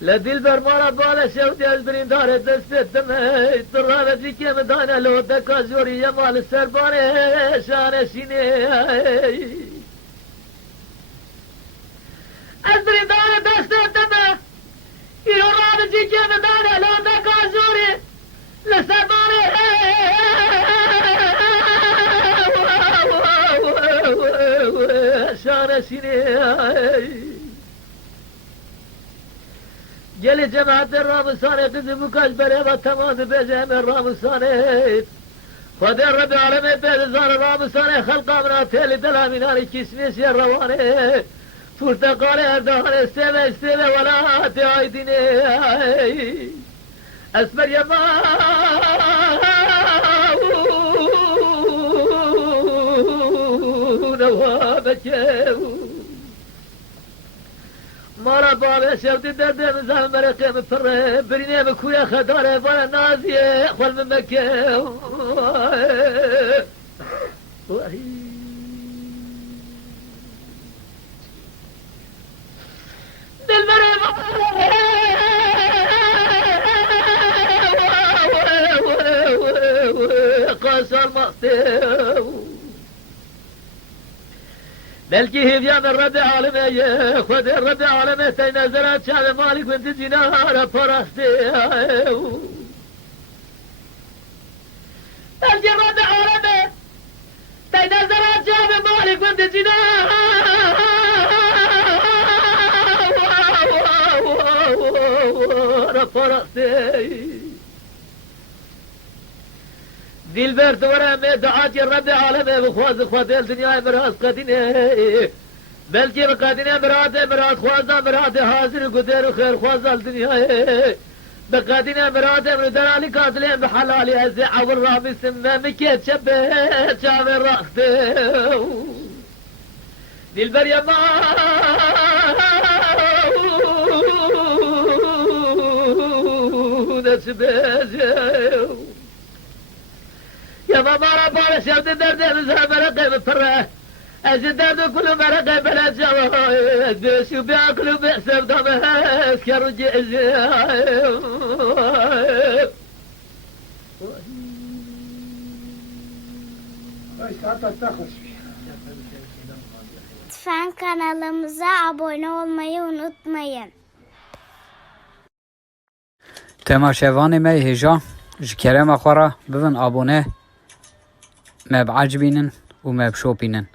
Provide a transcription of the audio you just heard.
لدلبر مارا بالا شوتی از بریندار دست دمه ترانه که مدانه لو دکا جوری مال سربانه شانشینه از بریندار دست دمه ایران که مدانه لو دکا جوری لسربانه شانشینه گل جماعت رامسانه قزی مکاش بره و تمام بجهم رامسانه خود رب العالمین بیدزان رامسانه خلقا منا تیل دلامینانی کشمیش روانه پرتقال اردهان استیوه ولا تیایدینه اسمر یما نوابکه مارا بابا شوتی درد مزام مرقم فره برینه بکویا خداره وانا نازیه خول من مکه دل بره قاسر مقته بلکه هیویا من رب عالمه خود رب عالمه تی نظرات شعب مالک بنت جنار پرسته بلکه رب عالمه تی نظرات شعب مالک بنت جنار پرسته دل برد ورم دعات رب عالمه بخواز خواهد الدنیا براز قدینه بلکه بقدینه مراد خوازا مراد حاضر قدر و خیر خوازا الدنیا بقدینه مراد من دلالی قاتلين بحلالي ازي عور رامي سمه مكيت شبه شام الرخته دل بريا ما نسبه يا ماما ربنا شفت درد الزهر مرقه بفره أجد درد كل مرقه بلا جواز بيشو بياكل وبيحسب دمه اسكر وجيز Lütfen kanalımıza abone olmayı unutmayın. تماشاوان ما هجا جكرم أخورا بفن أبونه ما بعجبينن وما بشوبينن